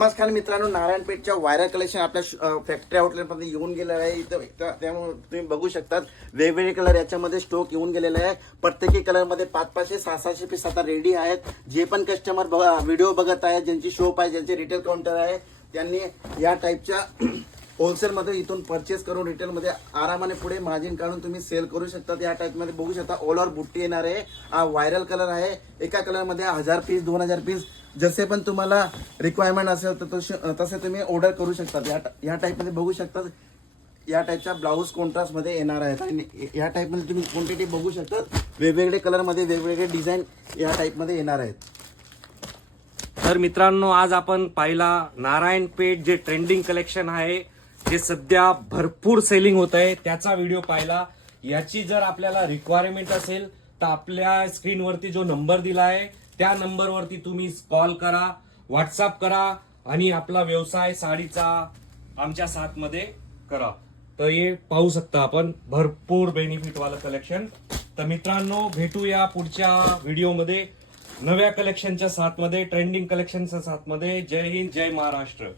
नमस्कार मित्रांनो, नारायणपेठच्या viral collection आपल्या फॅक्टरी आउटलेटमध्ये येऊन गेलेलं आहे. इथं त्यामुळे तुम्ही बघू शकतात वेगवेगळे कलर याच्यामध्ये स्टॉक येऊन गेलेला आहे. प्रत्येकी कलरमध्ये 500 600 पीस आता रेडी आहेत. जे पण कस्टमर व्हिडिओ बघत आहेत, ज्यांची शॉप आहे, ज्यांचे रिटेल काउंटर आहे, त्यांनी या टाईपच्या होलसेलमध्ये इथून परचेस करून रिटेलमध्ये आरामाने पुढे मार्जिन काढून तुम्ही सेल करू शकता. या टाईपमध्ये बघू शकता ऑल ओव्हर बुट्टी येणार आहे. हा व्हायरल कलर आहे. एका कलरमध्ये 1000 पीस 2000 पीस जसे पण तुम्हाला रिक्वायरमेंट असेल तर तसे तुम्ही ऑर्डर करू शकता. या टाईपमध्ये बघू शकता. या टाईपच्या ब्लाऊज कॉन्ट्रास्टमध्ये येणार आहेत आणि या टाईपमध्ये तुम्ही क्वांटिटी बघू शकता. वेगवेगळे कलरमध्ये वेगवेगळे डिझाईन या टाईपमध्ये येणार आहेत. तर मित्रांनो, आज आपण पाहिला नारायणपेठ जे ट्रेंडिंग कलेक्शन आहे, जे सध्या भरपूर सेलिंग होत आहे, त्याचा व्हिडिओ पाहिला. याची जर आपल्याला रिक्वायरमेंट असेल तर आपल्या स्क्रीनवरती जो नंबर दिला आहे त्या नंबरवरती तुम्ही कॉल करा, व्हॉट्सअप करा आणि आपला व्यवसाय साडीचा आमच्या साथमध्ये करा. तर हे पाहू शकता आपण भरपूर बेनिफिट वाला कलेक्शन. तर मित्रांनो, भेटूया पुढच्या व्हिडिओमध्ये नव्या कलेक्शनच्या साथमध्ये, ट्रेंडिंग कलेक्शनच्या साथमध्ये. जय हिंद, जय महाराष्ट्र.